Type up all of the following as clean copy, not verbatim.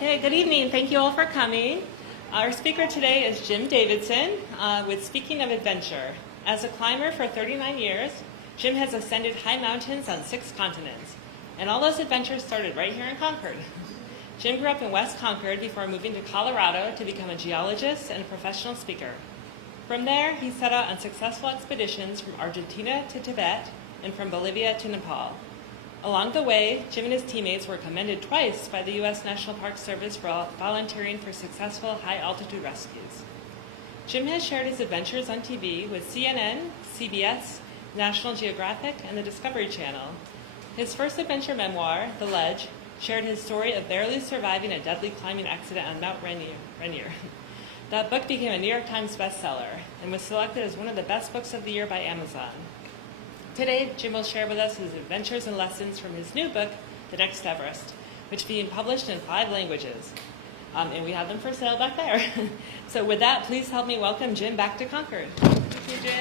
Okay, good evening. Thank you all for coming. Our speaker today is Jim Davidson with Speaking of Adventure. As a climber for 39 years, Jim has ascended high mountains on 6 continents, and all those adventures started right here in Concord. Jim grew up in West Concord before moving to Colorado to become a geologist and a professional speaker. From there, he set out on successful expeditions from Argentina to Tibet and from Bolivia to Nepal. Along the way, Jim and his teammates were commended twice by the U.S. National Park Service for volunteering for successful high-altitude rescues. Jim has shared his adventures on TV with CNN, CBS, National Geographic, and the Discovery Channel. His first adventure memoir, The Ledge, shared his story of barely surviving a deadly climbing accident on Mount Rainier. That book became a New York Times bestseller and was selected as one of the best books of the year by Amazon. Today, Jim will share with us his adventures and lessons from his new book, The Next Everest, which is being published in 5 languages. And we have them for sale back there. So with that, please help me welcome Jim back to Concord. Thank you, Jim.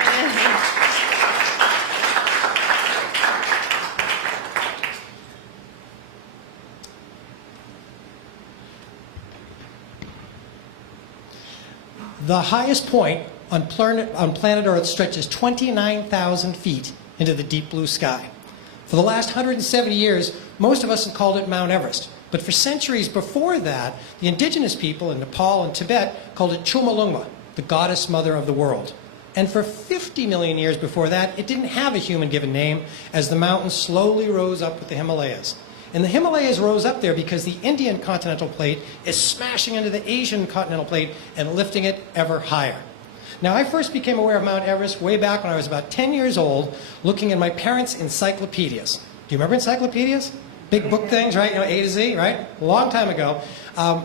The highest point on planet Earth stretches 29,000 feet into the deep blue sky. For the last 170 years, most of us have called it Mount Everest. But for centuries before that, the indigenous people in Nepal and Tibet called it Chomolungma, the goddess mother of the world. And for 50 million years before that, it didn't have a human-given name as the mountains slowly rose up with the Himalayas. And the Himalayas rose up there because the Indian continental plate is smashing into the Asian continental plate and lifting it ever higher. Now, I first became aware of Mount Everest way back when I was about 10 years old, looking in my parents' encyclopedias. Do you remember encyclopedias? Big book things, right? You know, A to Z, right? A long time ago.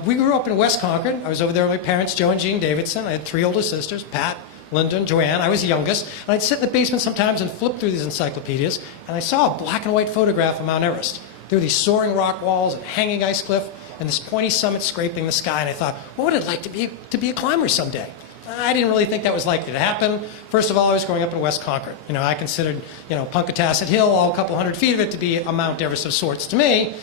We grew up in West Concord. I was over there with my parents, Joe and Jean Davidson. I had 3 older sisters, Pat, Linda, and Joanne. I was the youngest. And I'd sit in the basement sometimes and flip through these encyclopedias, and I saw a black and white photograph of Mount Everest. There were these soaring rock walls and hanging ice cliff and this pointy summit scraping the sky. And I thought, what would it like to be a climber someday? I didn't really think that was likely to happen. First of all, I was growing up in West Concord. You know, I considered, Punkatasset Hill, all a couple hundred feet of it, to be a Mount Everest of sorts to me.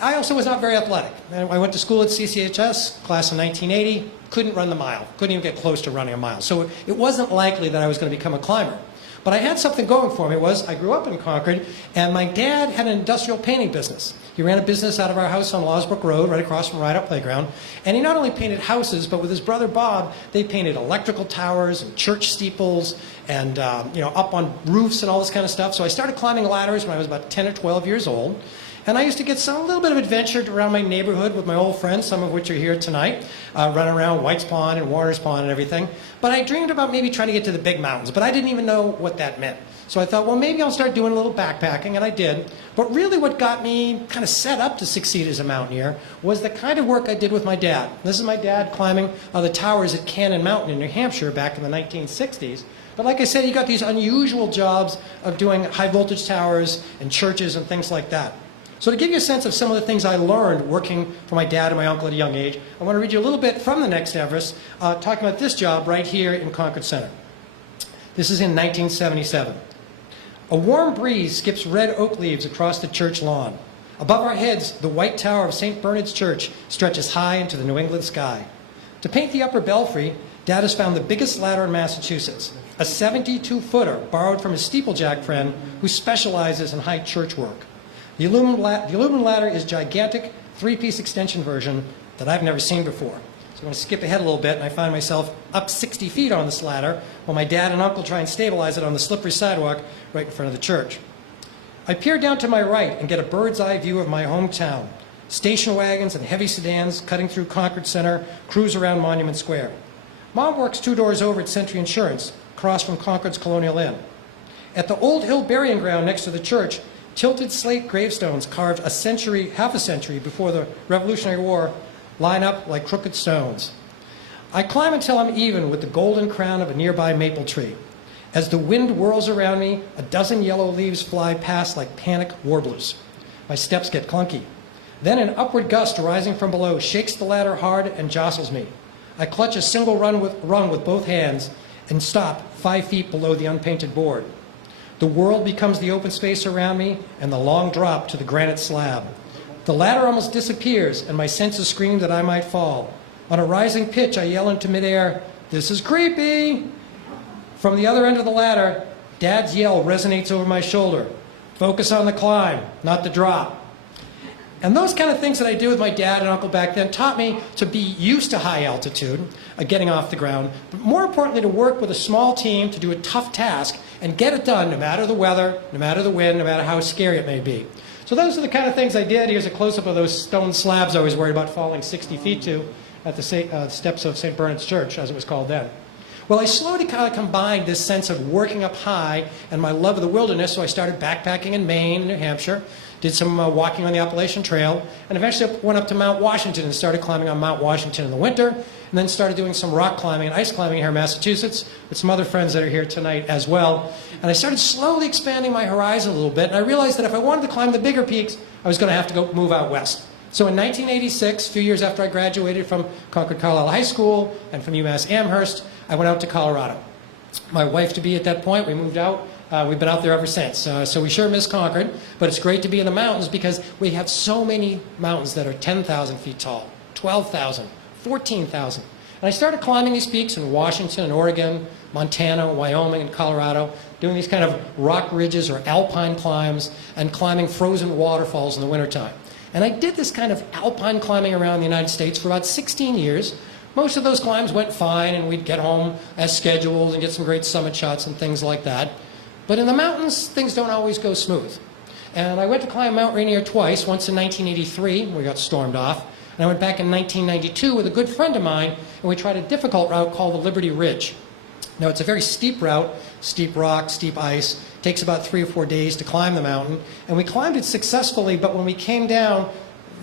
I also was not very athletic. I went to school at CCHS, class in 1980, couldn't run the mile, couldn't even get close to running a mile. So it wasn't likely that I was going to become a climber. But I had something going for me. I grew up in Concord, and my dad had an industrial painting business. He ran a business out of our house on Lawsbrook Road, right across from Rideout Playground. And he not only painted houses, but with his brother Bob, they painted electrical towers and church steeples and up on roofs and all this kind of stuff. So I started climbing ladders when I was about 10 or 12 years old. And I used to get a little bit of adventure around my neighborhood with my old friends, some of which are here tonight, running around White's Pond and Warner's Pond and everything. But I dreamed about maybe trying to get to the big mountains, but I didn't even know what that meant. So I thought, well, maybe I'll start doing a little backpacking, and I did. But really what got me kind of set up to succeed as a mountaineer was the kind of work I did with my dad. This is my dad climbing the towers at Cannon Mountain in New Hampshire back in the 1960s. But like I said, he got these unusual jobs of doing high voltage towers and churches and things like that. So to give you a sense of some of the things I learned working for my dad and my uncle at a young age, I want to read you a little bit from The Next Everest, talking about this job right here in Concord Center. This is in 1977. A warm breeze skips red oak leaves across the church lawn. Above our heads, the white tower of St. Bernard's Church stretches high into the New England sky. To paint the upper belfry, Dad has found the biggest ladder in Massachusetts, a 72-footer borrowed from his steeplejack friend who specializes in high church work. The aluminum ladder is a gigantic 3-piece extension version that I've never seen before. So I'm going to skip ahead a little bit, and I find myself up 60 feet on this ladder while my dad and uncle try and stabilize it on the slippery sidewalk right in front of the church. I peer down to my right and get a bird's eye view of my hometown. Station wagons and heavy sedans cutting through Concord Center cruise around Monument Square. Mom works 2 doors over at Century Insurance, across from Concord's Colonial Inn. At the Old Hill Burying Ground next to the church, tilted slate gravestones carved half a century before the Revolutionary War line up like crooked stones. I climb until I'm even with the golden crown of a nearby maple tree. As the wind whirls around me, a dozen yellow leaves fly past like panic warblers. My steps get clunky. Then an upward gust rising from below shakes the ladder hard and jostles me. I clutch a single rung with both hands and stop 5 feet below the unpainted board. The world becomes the open space around me and the long drop to the granite slab. The ladder almost disappears, and my senses scream that I might fall. On a rising pitch, I yell into midair, "This is creepy!" From the other end of the ladder, Dad's yell resonates over my shoulder. "Focus on the climb, not the drop." And those kind of things that I did with my dad and uncle back then taught me to be used to high altitude, getting off the ground, but more importantly to work with a small team to do a tough task and get it done no matter the weather, no matter the wind, no matter how scary it may be. So those are the kind of things I did. Here's a close-up of those stone slabs I was worried about falling 60 feet to at the steps of St. Bernard's Church, as it was called then. Well, I slowly kind of combined this sense of working up high and my love of the wilderness, so I started backpacking in Maine, New Hampshire, did some walking on the Appalachian Trail, and eventually went up to Mount Washington and started climbing on Mount Washington in the winter, and then started doing some rock climbing and ice climbing here in Massachusetts with some other friends that are here tonight as well. And I started slowly expanding my horizon a little bit, and I realized that if I wanted to climb the bigger peaks, I was going to have to go move out west. So in 1986, a few years after I graduated from Concord Carlisle High School and from UMass Amherst, I went out to Colorado. My wife-to-be at that point, we moved out. We've been out there ever since. So we sure miss Concord, but it's great to be in the mountains because we have so many mountains that are 10,000 feet tall, 12,000, 14,000. And I started climbing these peaks in Washington and Oregon, Montana, Wyoming, and Colorado, doing these kind of rock ridges or alpine climbs and climbing frozen waterfalls in the wintertime. And I did this kind of alpine climbing around the United States for about 16 years. Most of those climbs went fine, and we'd get home as scheduled and get some great summit shots and things like that. But in the mountains, things don't always go smooth. And I went to climb Mount Rainier twice, once in 1983, we got stormed off, and I went back in 1992 with a good friend of mine, and we tried a difficult route called the Liberty Ridge. Now, it's a very steep route, steep rock, steep ice. It takes about 3 or 4 days to climb the mountain, and we climbed it successfully, but when we came down,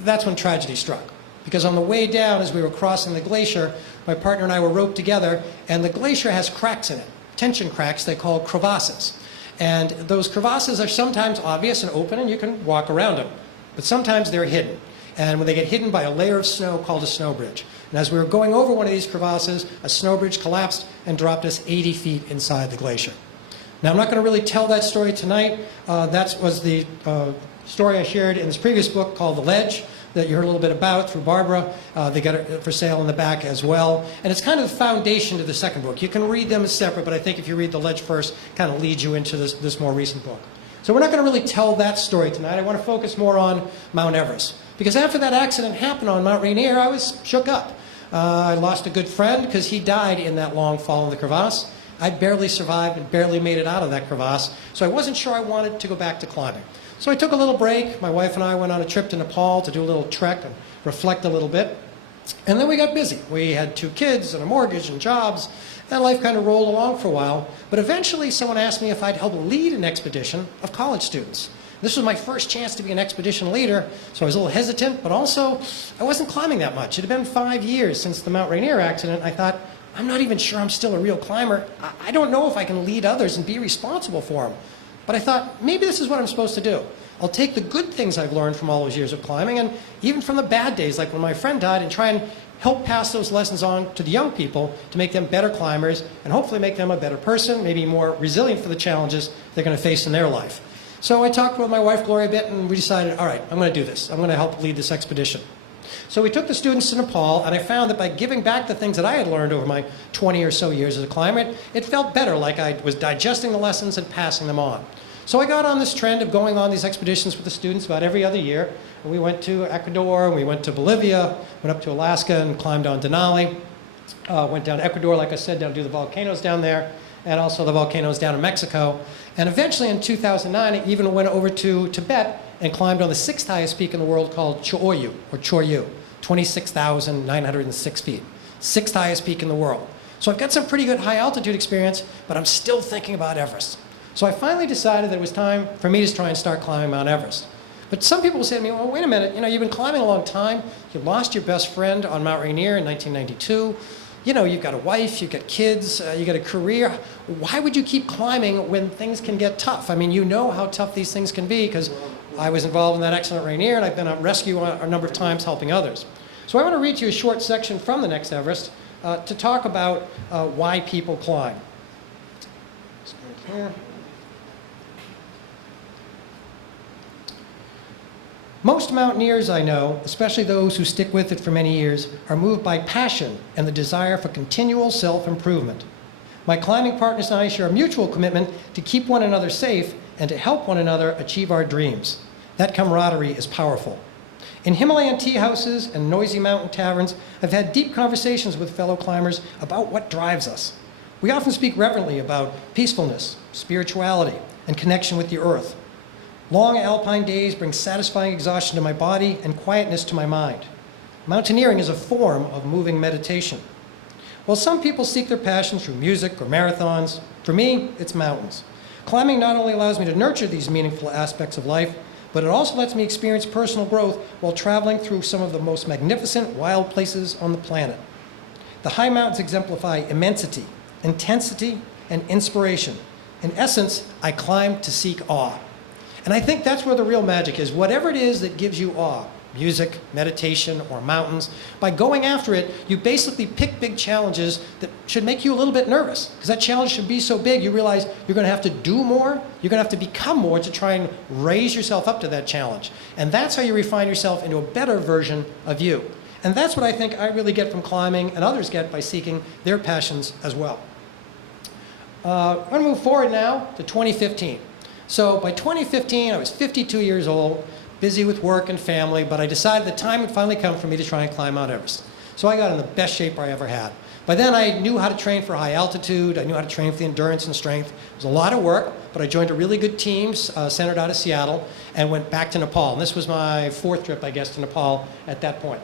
that's when tragedy struck. Because on the way down, as we were crossing the glacier, my partner and I were roped together, and the glacier has cracks in it, tension cracks they call crevasses. And those crevasses are sometimes obvious and open, and you can walk around them. But sometimes they're hidden. And when they get hidden by a layer of snow called a snow bridge. And as we were going over one of these crevasses, a snow bridge collapsed and dropped us 80 feet inside the glacier. Now, I'm not going to really tell that story tonight. That was the story I shared in this previous book called The Ledge, that you heard a little bit about through Barbara. They got it for sale in the back as well. And it's kind of the foundation to the second book. You can read them as separate, but I think if you read The Ledge first, it kind of leads you into this more recent book. So we're not going to really tell that story tonight. I want to focus more on Mount Everest. Because after that accident happened on Mount Rainier, I was shook up. I lost a good friend because he died in that long fall in the crevasse. I barely survived and barely made it out of that crevasse, so I wasn't sure I wanted to go back to climbing. So I took a little break. My wife and I went on a trip to Nepal to do a little trek and reflect a little bit. And then we got busy. We had 2 kids and a mortgage and jobs, and life kind of rolled along for a while. But eventually someone asked me if I'd help lead an expedition of college students. This was my first chance to be an expedition leader, so I was a little hesitant, but also I wasn't climbing that much. It had been 5 years since the Mount Rainier accident. I thought, I'm not even sure I'm still a real climber. I don't know if I can lead others and be responsible for them. But I thought, maybe this is what I'm supposed to do. I'll take the good things I've learned from all those years of climbing, and even from the bad days, like when my friend died, and try and help pass those lessons on to the young people to make them better climbers and hopefully make them a better person, maybe more resilient for the challenges they're going to face in their life. So I talked with my wife, Gloria, a bit, and we decided, all right, I'm going to do this. I'm going to help lead this expedition. So we took the students to Nepal, and I found that by giving back the things that I had learned over my 20 or so years as a climber, it felt better, like I was digesting the lessons and passing them on. So I got on this trend of going on these expeditions with the students about every other year. And we went to Ecuador, we went to Bolivia, went up to Alaska and climbed on Denali. Went down to Ecuador, like I said, down to do the volcanoes down there, and also the volcanoes down in Mexico. And eventually in 2009, I even went over to Tibet and climbed on the 6th highest peak in the world called Choyu, or Choyu, 26,906 feet. 6th highest peak in the world. So I've got some pretty good high altitude experience, but I'm still thinking about Everest. So I finally decided that it was time for me to try and start climbing Mount Everest. But some people say to me, well, wait a minute, you've been climbing a long time. You lost your best friend on Mount Rainier in 1992. You've got a wife, you've got kids, you've got a career. Why would you keep climbing when things can get tough? I mean, you know how tough these things can be because I was involved in that accident at Rainier, and I've been on rescue a number of times helping others. So I want to read you a short section from the next Everest to talk about why people climb. So right here. Most mountaineers I know, especially those who stick with it for many years, are moved by passion and the desire for continual self-improvement. My climbing partners and I share a mutual commitment to keep one another safe and to help one another achieve our dreams. That camaraderie is powerful. In Himalayan tea houses and noisy mountain taverns, I've had deep conversations with fellow climbers about what drives us. We often speak reverently about peacefulness, spirituality, and connection with the earth. Long alpine days bring satisfying exhaustion to my body and quietness to my mind. Mountaineering is a form of moving meditation. While some people seek their passion through music or marathons, for me, it's mountains. Climbing not only allows me to nurture these meaningful aspects of life, but it also lets me experience personal growth while traveling through some of the most magnificent wild places on the planet. The high mountains exemplify immensity, intensity, and inspiration. In essence, I climb to seek awe. And I think that's where the real magic is. Whatever it is that gives you awe, music, meditation, or mountains, by going after it, you basically pick big challenges that should make you a little bit nervous. Because that challenge should be so big, you realize you're going to have to do more, you're going to have to become more to try and raise yourself up to that challenge. And that's how you refine yourself into a better version of you. And that's what I think I really get from climbing, and others get by seeking their passions as well. I'm going to move forward now to 2015. So by 2015, I was 52 years old, busy with work and family, but I decided the time had finally come for me to try and climb Mount Everest. So I got in the best shape I ever had. By then, I knew how to train for high altitude. I knew how to train for the endurance and strength. It was a lot of work, but I joined a really good team centered out of Seattle and went back to Nepal. And this was my fourth trip, I guess, to Nepal at that point.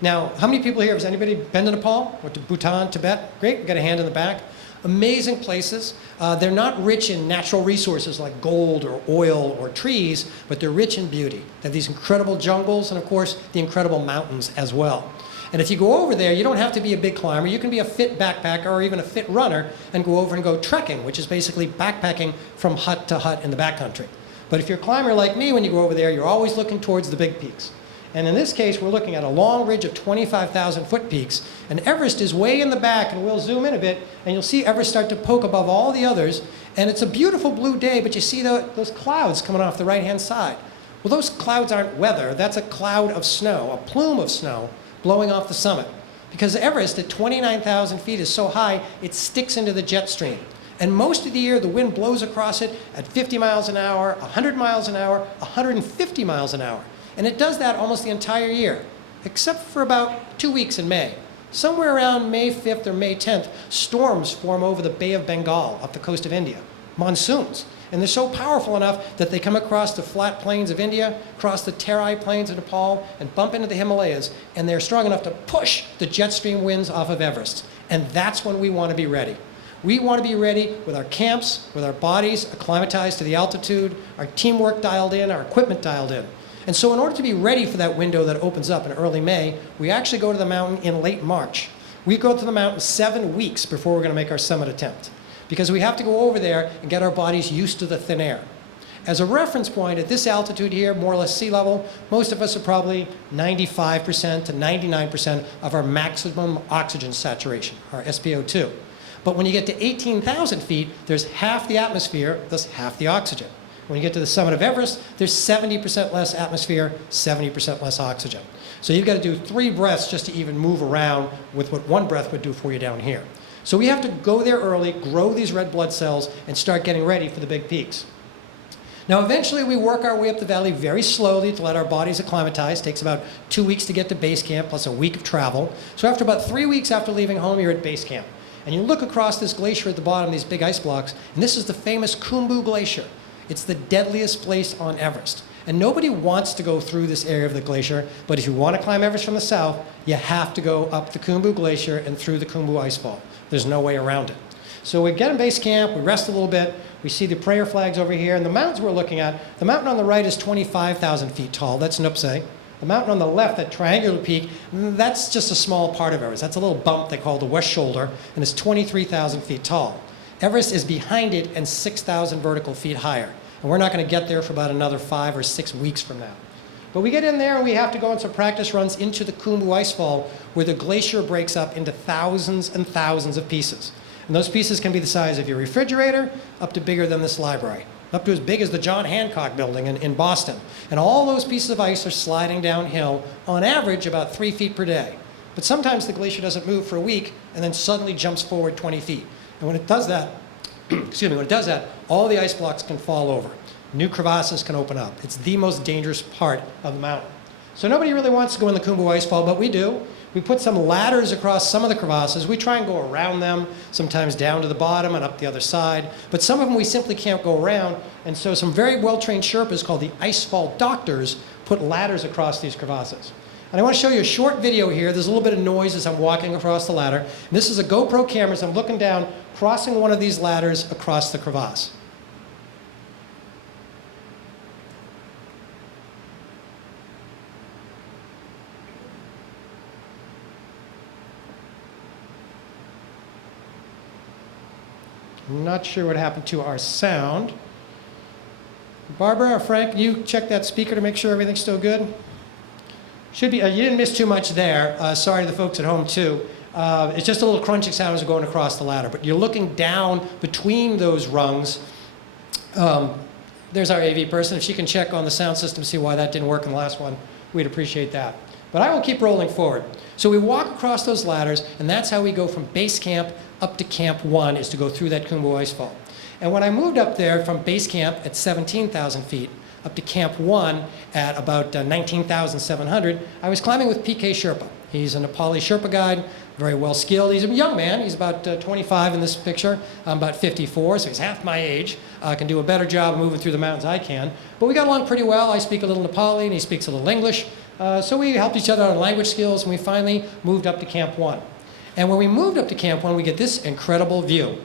Now, how many people here, has anybody been to Nepal? Went to Bhutan, Tibet? Great, we got a hand in the back. Amazing places. They're not rich in natural resources like gold or oil or trees, but they're rich in beauty. They have these incredible jungles and, of course, the incredible mountains as well. And if you go over there, you don't have to be a big climber. You can be a fit backpacker or even a fit runner and go over and go trekking, which is basically backpacking from hut to hut in the backcountry. But if you're a climber like me, when you go over there, you're always looking towards the big peaks. And in this case, we're looking at a long ridge of 25,000 foot peaks. And Everest is way in the back, and we'll zoom in a bit, and you'll see Everest start to poke above all the others. And it's a beautiful blue day, but you see those clouds coming off the right-hand side. Well, those clouds aren't weather. That's a cloud of snow, a plume of snow blowing off the summit. Because Everest at 29,000 feet is so high, it sticks into the jet stream. And most of the year, the wind blows across it at 50 miles an hour, 100 miles an hour, 150 miles an hour. And it does that almost the entire year, except for about 2 weeks in May. Somewhere around May 5th or May 10th, storms form over the Bay of Bengal up the coast of India, monsoons. And they're so powerful enough that they come across the flat plains of India, across the Terai plains of Nepal, and bump into the Himalayas. And they're strong enough to push the jet stream winds off of Everest. And that's when we want to be ready. We want to be ready with our camps, with our bodies acclimatized to the altitude, our teamwork dialed in, our equipment dialed in. And so in order to be ready for that window that opens up in early May, we actually go to the mountain in late March. We go to the mountain 7 weeks before we're going to make our summit attempt, because we have to go over there and get our bodies used to the thin air. As a reference point, at this altitude here, more or less sea level, most of us are probably 95% to 99% of our maximum oxygen saturation, our SpO2. But when you get to 18,000 feet, there's half the atmosphere, thus half the oxygen. When you get to the summit of Everest, there's 70% less atmosphere, 70% less oxygen. So you've got to do 3 breaths just to even move around with what 1 breath would do for you down here. So we have to go there early, grow these red blood cells, and start getting ready for the big peaks. Now, eventually, we work our way up the valley very slowly to let our bodies acclimatize. It takes about 2 weeks to get to base camp, plus a week of travel. So after about 3 weeks after leaving home, you're at base camp. And you look across this glacier at the bottom, these big ice blocks, and this is the famous Kumbu Glacier. It's the deadliest place on Everest. And nobody wants to go through this area of the glacier, but if you want to climb Everest from the south, you have to go up the Kumbu Glacier and through the Kumbu Icefall. There's no way around it. So we get in base camp, we rest a little bit, we see the prayer flags over here, and the mountains we're looking at, the mountain on the right is 25,000 feet tall, that's Nuptse. The mountain on the left, that triangular peak, that's just a small part of Everest. That's a little bump they call the West Shoulder, and it's 23,000 feet tall. Everest is behind it and 6,000 vertical feet higher. And we're not going to get there for about another 5 or 6 weeks from now. But we get in there and we have to go on some practice runs into the Kumbu Icefall, where the glacier breaks up into thousands and thousands of pieces. And those pieces can be the size of your refrigerator up to bigger than this library. up to as big as the John Hancock building in Boston. And all those pieces of ice are sliding downhill, on average about 3 feet per day. But sometimes the glacier doesn't move for a week and then suddenly jumps forward 20 feet. And when it does that, excuse me, when it does that, all the ice blocks can fall over. New crevasses can open up. It's the most dangerous part of the mountain. So nobody really wants to go in the Kumbu Icefall, but we do. We put some ladders across some of the crevasses. We try and go around them, sometimes down to the bottom and up the other side. But some of them we simply can't go around. And so some very well-trained Sherpas called the Icefall Doctors put ladders across these crevasses. And I want to show you a short video here. There's a little bit of noise as I'm walking across the ladder. And this is a GoPro camera as I'm looking down, crossing one of these ladders across the crevasse. I'm not sure what happened to our sound. Barbara or Frank, can you check that speaker to make sure everything's still good? Should be. You didn't miss too much there. Sorry to the folks at home too. It's just a little crunching sound as we're going across the ladder. But you're looking down between those rungs. There's our AV person. If she can check on the sound system, see why that didn't work in the last one, we'd appreciate that. But I will keep rolling forward. So we walk across those ladders, and that's how we go from base camp up to Camp 1, is to go through that Kumbu Icefall. And when I moved up there from base camp at 17,000 feet up to Camp 1 at about 19,700, I was climbing with PK Sherpa. He's a Nepali Sherpa guide, very well skilled. He's a young man. He's about 25 in this picture. I'm about 54, so he's half my age. Can do a better job of moving through the mountains I can. But we got along pretty well. I speak a little Nepali, and he speaks a little English. So we helped each other on language skills, and we finally moved up to Camp 1. And when we moved up to Camp 1, we get this incredible view.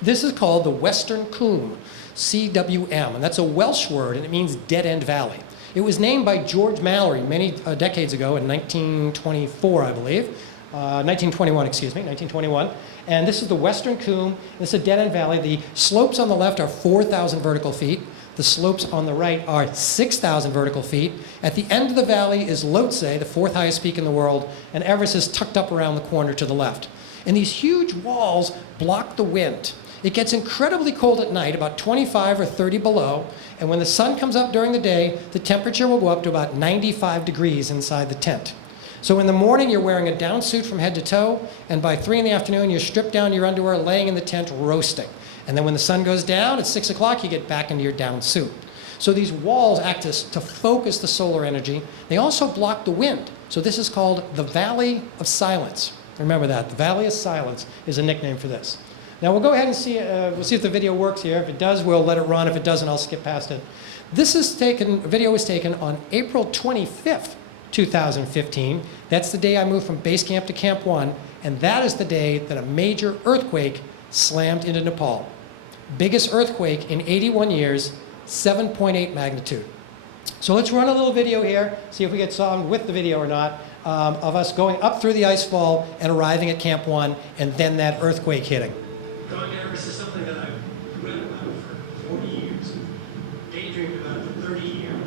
This is called the Western Combe, CWM, and that's a Welsh word, and it means dead-end valley. It was named by George Mallory many decades ago in 1924, I believe. 1921, excuse me, 1921. And this is the Western Combe. This is a dead-end valley. The slopes on the left are 4,000 vertical feet. The slopes on the right are 6,000 vertical feet. At the end of the valley is Lhotse, the fourth highest peak in the world, and Everest is tucked up around the corner to the left. And these huge walls block the wind. It gets incredibly cold at night, about 25 or 30 below, and when the sun comes up during the day, the temperature will go up to about 95 degrees inside the tent. So in the morning, you're wearing a down suit from head to toe, and by 3 in the afternoon, you're stripped down to your underwear, laying in the tent, roasting. And then when the sun goes down at 6 o'clock, you get back into your down suit. So these walls act to focus the solar energy. They also block the wind. So this is called the Valley of Silence. Remember that. The Valley of Silence is a nickname for this. Now we'll go ahead and see, we'll see if the video works here. If it does, we'll let it run. If it doesn't, I'll skip past it. This is taken, video was taken on April 25th, 2015. That's the day I moved from base camp to Camp 1, and that is the day that a major earthquake slammed into Nepal. Biggest earthquake in 81 years, 7.8 magnitude. So let's run a little video here, see if we get sound with the video or not, of us going up through the icefall and arriving at Camp 1, and then that earthquake hitting. Going to Everest is something that I've read about for 40 years, daydreamed about it for 30 years.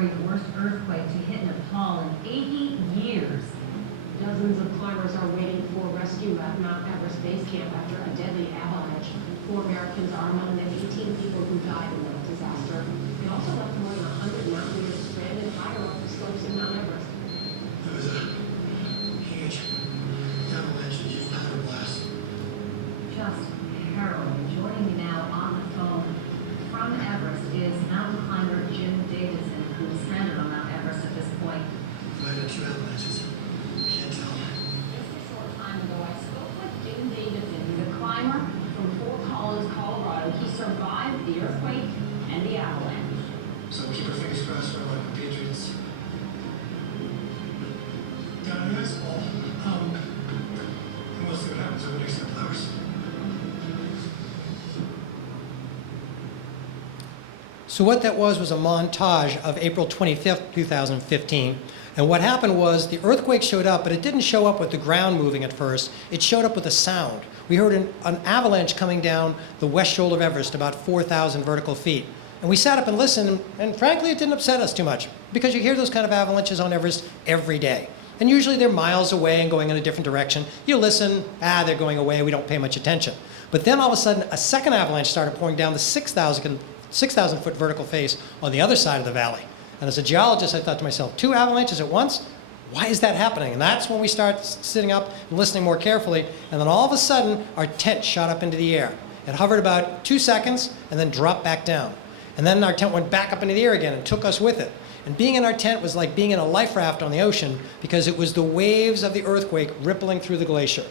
The worst earthquake to hit Nepal in 80 years. Dozens of climbers are waiting for rescue at Mount Everest Base Camp after a deadly avalanche. 4 Americans are among the 18 people who died in the disaster. It also left more than 100 mountaineers stranded higher up the slopes of Mount Everest. It was a huge avalanche and huge powder blast. Just harrowing. Joining me now on the phone from Everest is mountain climber Jim Davidson, who is stranded on Mount Everest at this point. Why don't you have So what that was a montage of April 25th, 2015. And what happened was the earthquake showed up, but it didn't show up with the ground moving at first. It showed up with a sound. We heard an avalanche coming down the west shoulder of Everest, about 4,000 vertical feet. And we sat up and listened, and frankly, it didn't upset us too much, because you hear those kind of avalanches on Everest every day. And usually they're miles away and going in a different direction. You listen, they're going away, we don't pay much attention. But then all of a sudden, a second avalanche started pouring down the 6,000 foot vertical face on the other side of the valley. And as a geologist, I thought to myself, 2 avalanches at once? Why is that happening? And that's when we start sitting up and listening more carefully. And then all of a sudden, our tent shot up into the air. It hovered about 2 seconds and then dropped back down. And then our tent went back up into the air again and took us with it. And being in our tent was like being in a life raft on the ocean, because it was the waves of the earthquake rippling through the glacier.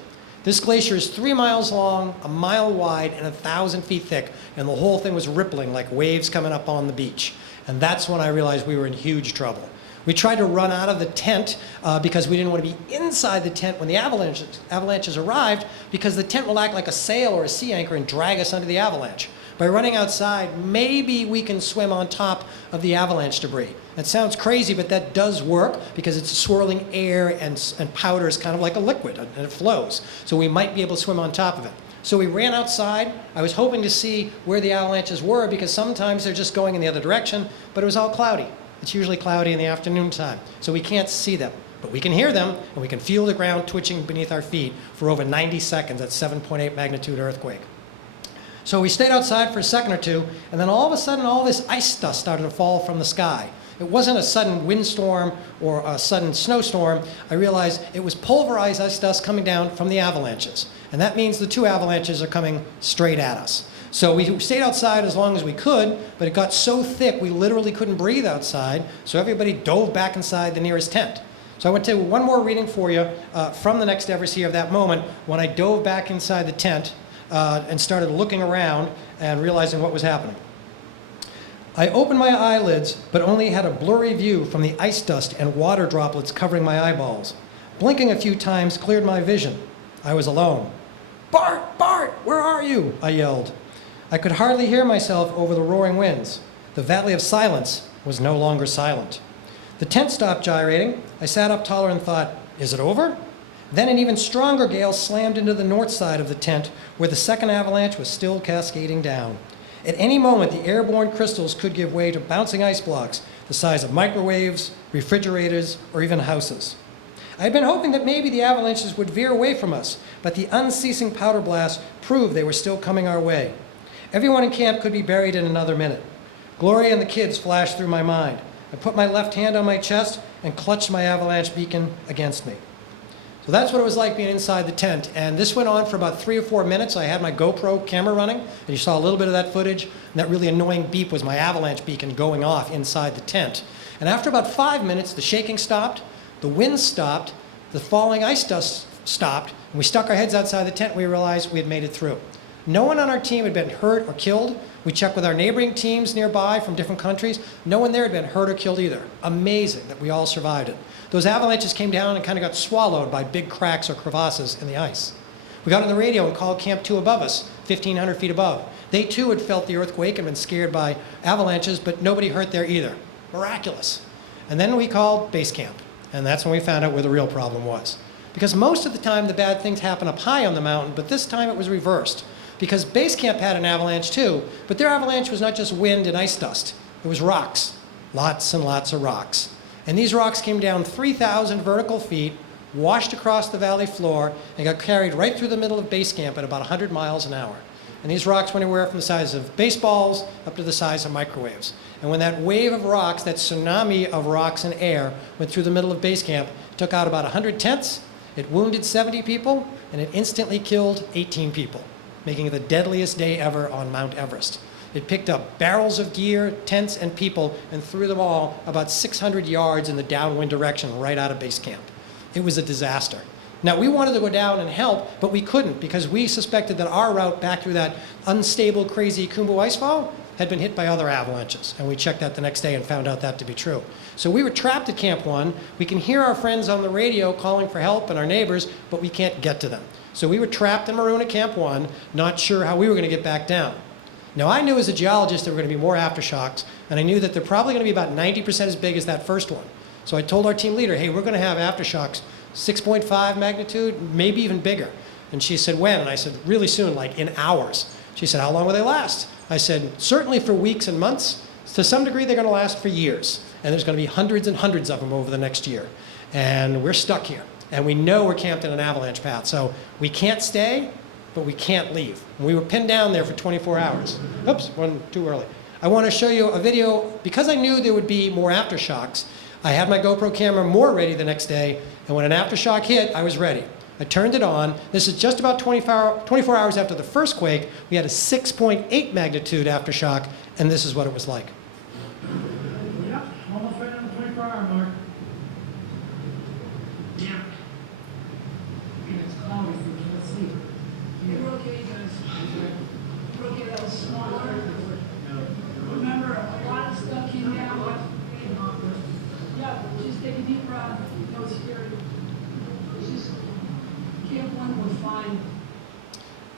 This glacier is 3 miles long, 1 mile wide, and 1,000 feet thick. And the whole thing was rippling like waves coming up on the beach. And that's when I realized we were in huge trouble. We tried to run out of the tent because we didn't want to be inside the tent when the avalanches arrived, because the tent will act like a sail or a sea anchor and drag us under the avalanche. By running outside, maybe we can swim on top of the avalanche debris. It sounds crazy, but that does work, because it's swirling air and powder is kind of like a liquid, and it flows. So we might be able to swim on top of it. So we ran outside. I was hoping to see where the avalanches were, because sometimes they're just going in the other direction, but it was all cloudy. It's usually cloudy in the afternoon time, so we can't see them. But we can hear them, and we can feel the ground twitching beneath our feet for over 90 seconds at 7.8 magnitude earthquake. So we stayed outside for a second or two, and then all of a sudden, all this ice dust started to fall from the sky. It wasn't a sudden windstorm or a sudden snowstorm. I realized it was pulverized ice dust coming down from the avalanches. And that means the 2 avalanches are coming straight at us. So we stayed outside as long as we could, but it got so thick we literally couldn't breathe outside, so everybody dove back inside the nearest tent. So I went to one more reading for you from the next Everest here of that moment, when I dove back inside the tent and started looking around and realizing what was happening. I opened my eyelids, but only had a blurry view from the ice dust and water droplets covering my eyeballs. Blinking a few times cleared my vision. I was alone. "Bart! Bart! Where are you?" I yelled. I could hardly hear myself over the roaring winds. The Valley of Silence was no longer silent. The tent stopped gyrating. I sat up taller and thought, is it over? Then an even stronger gale slammed into the north side of the tent, where the second avalanche was still cascading down. At any moment, the airborne crystals could give way to bouncing ice blocks the size of microwaves, refrigerators, or even houses. I had been hoping that maybe the avalanches would veer away from us, but the unceasing powder blasts proved they were still coming our way. Everyone in camp could be buried in another minute. Gloria and the kids flashed through my mind. I put my left hand on my chest and clutched my avalanche beacon against me. So that's what it was like being inside the tent. And this went on for about 3 or 4 minutes. I had my GoPro camera running, and you saw a little bit of that footage. And that really annoying beep was my avalanche beacon going off inside the tent. And after about 5 minutes, the shaking stopped, the wind stopped, the falling ice dust stopped, and we stuck our heads outside the tent and we realized we had made it through. No one on our team had been hurt or killed. We checked with our neighboring teams nearby from different countries. No one there had been hurt or killed either. Amazing that we all survived it. Those avalanches came down and kind of got swallowed by big cracks or crevasses in the ice. We got on the radio and called Camp 2 above us, 1,500 feet above. They too had felt the earthquake and been scared by avalanches, but nobody hurt there either. Miraculous. And then we called base camp, and that's when we found out where the real problem was. Because most of the time the bad things happen up high on the mountain, but this time it was reversed. Because base camp had an avalanche too, but their avalanche was not just wind and ice dust. It was rocks, lots and lots of rocks. And these rocks came down 3,000 vertical feet, washed across the valley floor, and got carried right through the middle of base camp at about 100 miles an hour. And these rocks went anywhere from the size of baseballs up to the size of microwaves. And when that wave of rocks, that tsunami of rocks and air, went through the middle of base camp, it took out about 100 tents, it wounded 70 people, and it instantly killed 18 people, making it the deadliest day ever on Mount Everest. It picked up barrels of gear, tents, and people, and threw them all about 600 yards in the downwind direction right out of base camp. It was a disaster. Now, we wanted to go down and help, but we couldn't because we suspected that our route back through that unstable, crazy Kumbu icefall had been hit by other avalanches. And we checked that the next day and found out that to be true. So we were trapped at Camp 1. We can hear our friends on the radio calling for help and our neighbors, but we can't get to them. So we were trapped and marooned at Camp 1, not sure how we were going to get back down. Now, I knew as a geologist there were going to be more aftershocks, And I knew that they're probably going to be about 90% as big as that first one. So I told our team leader, hey, we're going to have aftershocks 6.5 magnitude, maybe even bigger. And she said, when? And I said, really soon, like in hours. She said, how long will they last? I said, certainly for weeks and months. To some degree, they're going to last for years. And there's going to be hundreds and hundreds of them over the next year. And we're stuck here. And we know we're camped in an avalanche path. So we can't stay, but we can't leave. And we were pinned down there for 24 hours. Oops, one too early. I want to show you a video. Because I knew there would be more aftershocks, I had my GoPro camera more ready the next day. And when an aftershock hit, I was ready. I turned it on. This is just about 24 hours after the first quake. We had a 6.8 magnitude aftershock, and this is what it was like. Yep, almost right on the 24-hour mark. Yeah. And it's cloudy, so we can't see. You're okay, guys. You're okay, that was smaller. Remember, a lot of stuff came down, but yeah, just take a deep breath. No scary. Just Camp 1 was fine.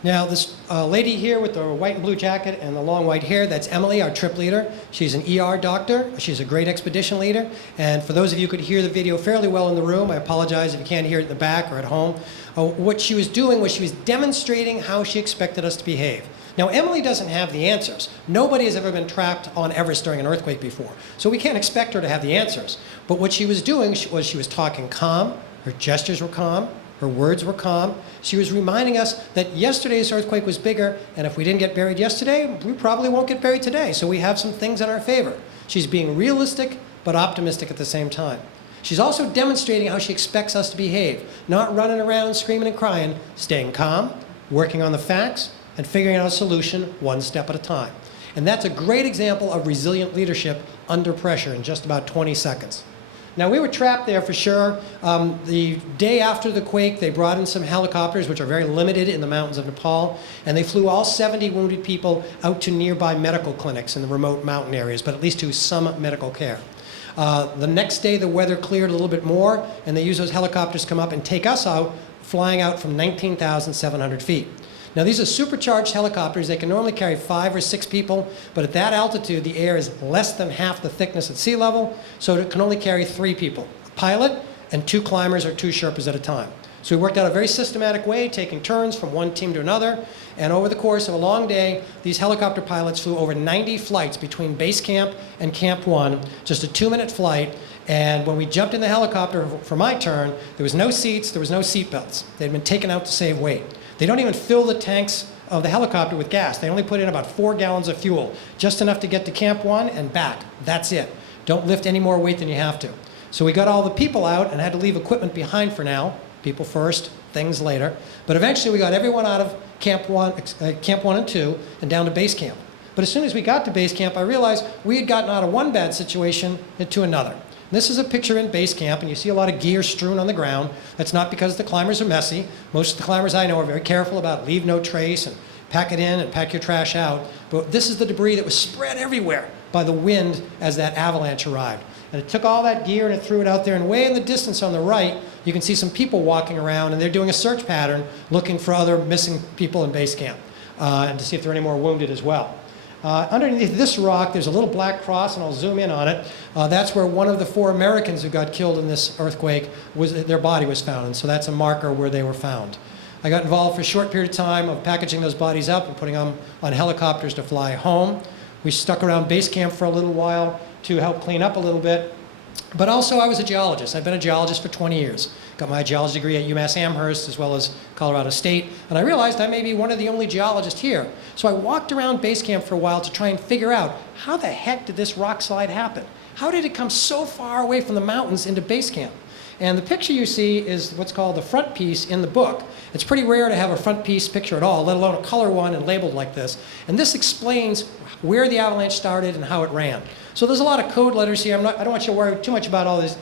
Now, this lady here with the white and blue jacket and the long white hair, that's Emily, our trip leader. She's an ER doctor. She's a great expedition leader. And for those of you who could hear the video fairly well in the room, I apologize if you can't hear it in the back or at home. What she was doing was she was demonstrating how she expected us to behave. Now, Emily doesn't have the answers. Nobody has ever been trapped on Everest during an earthquake before. So we can't expect her to have the answers. But what she was doing was she was talking calm. Her gestures were calm. Her words were calm. She was reminding us that yesterday's earthquake was bigger, and if we didn't get buried yesterday, we probably won't get buried today. So we have some things in our favor. She's being realistic, but optimistic at the same time. She's also demonstrating how she expects us to behave, not running around screaming and crying, staying calm, working on the facts, and figuring out a solution one step at a time. And that's a great example of resilient leadership under pressure in just about 20 seconds. Now, we were trapped there for sure. The day after the quake, they brought in some helicopters, which are very limited in the mountains of Nepal, and they flew all 70 wounded people out to nearby medical clinics in the remote mountain areas, but at least to some medical care. The next day, the weather cleared a little bit more, and they used those helicopters to come up and take us out, flying out from 19,700 feet. Now, these are supercharged helicopters. They can normally carry 5 or 6 people, but at that altitude, the air is less than half the thickness at sea level, so it can only carry 3 people, a pilot and 2 climbers or 2 Sherpas at a time. So we worked out a very systematic way, taking turns from one team to another, and over the course of a long day, these helicopter pilots flew over 90 flights between base camp and Camp 1, just a 2-minute flight, and when we jumped in the helicopter for my turn, there was no seats, there was no seat belts. They'd been taken out to save weight. They don't even fill the tanks of the helicopter with gas. They only put in about 4 gallons of fuel, just enough to get to Camp 1 and back. That's it. Don't lift any more weight than you have to. So we got all the people out and had to leave equipment behind for now. People first, things later. But eventually we got everyone out of Camp 1 and 2 and down to base camp. But as soon as we got to base camp, I realized we had gotten out of one bad situation into another. This is a picture in base camp, and you see a lot of gear strewn on the ground. That's not because the climbers are messy. Most of the climbers I know are very careful about leave no trace and pack it in and pack your trash out. But this is the debris that was spread everywhere by the wind as that avalanche arrived. And it took all that gear and it threw it out there. And way in the distance on the right, you can see some people walking around, and they're doing a search pattern looking for other missing people in base camp and to see if there are any more wounded as well. Underneath this rock, there's a little black cross, and I'll zoom in on it. That's where one of the 4 Americans who got killed in this earthquake, their body was found, and so that's a marker where they were found. I got involved for a short period of time of packaging those bodies up and putting them on helicopters to fly home. We stuck around base camp for a little while to help clean up a little bit. But also, I was a geologist. I've been a geologist for 20 years. Got my geology degree at UMass Amherst as well as Colorado State. And I realized I may be one of the only geologists here. So I walked around base camp for a while to try and figure out, how the heck did this rock slide happen? How did it come so far away from the mountains into base camp? And the picture you see is what's called the front piece in the book. It's pretty rare to have a front piece picture at all, let alone a color one and labeled like this. And this explains where the avalanche started and how it ran. So there's a lot of code letters here. I don't want you to worry too much about all these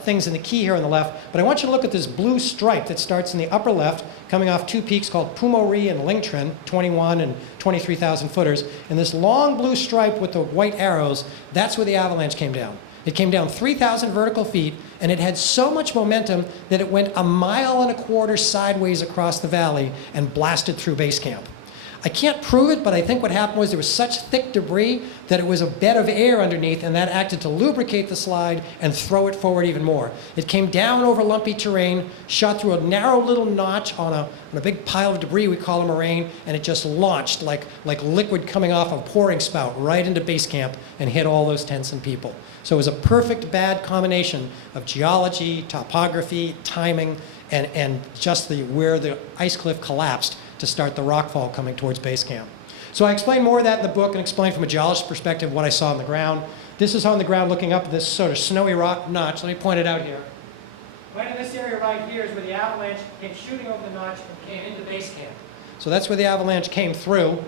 things in the key here on the left, but I want you to look at this blue stripe that starts in the upper left, coming off 2 peaks called Pumori and Lingtrin, 21 and 23,000 footers. And this long blue stripe with the white arrows, that's where the avalanche came down. It came down 3,000 vertical feet, and it had so much momentum that it went 1.25 miles sideways across the valley and blasted through base camp. I can't prove it, but I think what happened was there was such thick debris that it was a bed of air underneath, and that acted to lubricate the slide and throw it forward even more. It came down over lumpy terrain, shot through a narrow little notch on a big pile of debris we call a moraine, and it just launched like liquid coming off a pouring spout right into base camp and hit all those tents and people. So it was a perfect bad combination of geology, topography, timing, and just where the ice cliff collapsed to start the rockfall coming towards base camp. So I explain more of that in the book and explain from a geologist's perspective what I saw on the ground. This is on the ground looking up at this sort of snowy rock notch. Let me point it out here. Right in this area right here is where the avalanche came shooting over the notch and came into base camp. So that's where the avalanche came through.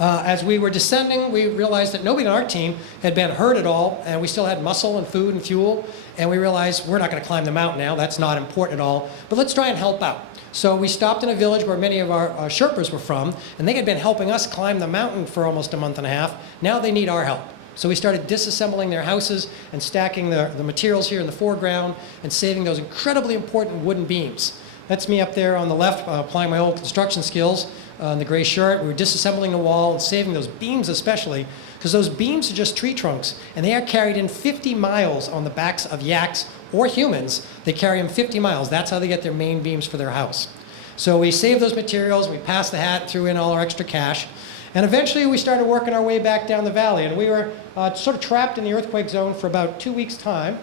As we were descending, we realized that nobody on our team had been hurt at all, and we still had muscle and food and fuel, and we realized we're not going to climb the mountain now. That's not important at all, but let's try and help out. So we stopped in a village where many of our Sherpas were from, and they had been helping us climb the mountain for almost a month and a half. Now they need our help. So we started disassembling their houses and stacking the materials here in the foreground and saving those incredibly important wooden beams. That's me up there on the left, applying my old construction skills in the gray shirt. We were disassembling the wall and saving those beams especially, because those beams are just tree trunks, and they are carried in 50 miles on the backs of yaks or humans. They carry them 50 miles. That's how they get their main beams for their house. So we saved those materials, we passed the hat, threw in all our extra cash, and eventually we started working our way back down the valley, and we were sort of trapped in the earthquake zone for about 2 weeks' time.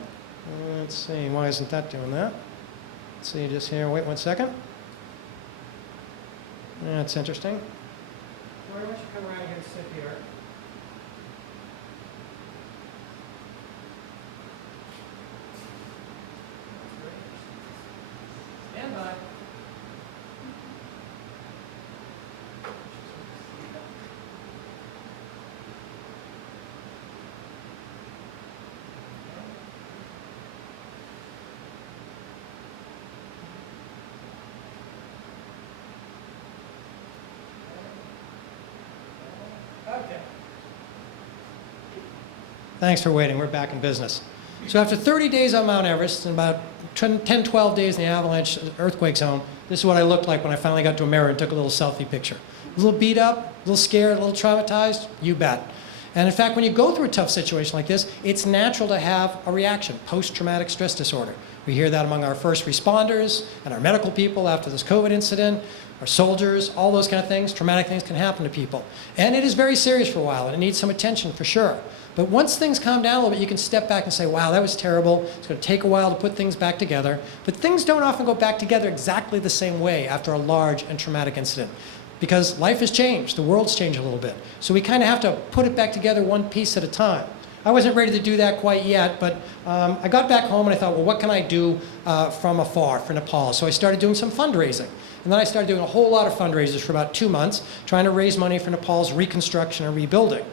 Let's see, why isn't that doing that? Let's see, just here, wait 1 second. That's interesting. Why don't you come around here and sit here? Stand by. Okay. Thanks for waiting. We're back in business. So after 30 days on Mount Everest and about 10, 12 days in the avalanche earthquake zone, this is what I looked like when I finally got to a mirror and took a little selfie picture. A little beat up, a little scared, a little traumatized, you bet. And in fact, when you go through a tough situation like this, it's natural to have a reaction, post-traumatic stress disorder. We hear that among our first responders and our medical people after this COVID incident, our soldiers, all those kind of things. Traumatic things can happen to people. And it is very serious for a while, and it needs some attention for sure. But once things calm down a little bit, you can step back and say, wow, that was terrible. It's going to take a while to put things back together. But things don't often go back together exactly the same way after a large and traumatic incident, because life has changed. The world's changed a little bit. So we kind of have to put it back together one piece at a time. I wasn't ready to do that quite yet, but I got back home and I thought, well, what can I do from afar for Nepal? So I started doing some fundraising. And then I started doing a whole lot of fundraisers for about 2 months, trying to raise money for Nepal's reconstruction and rebuilding.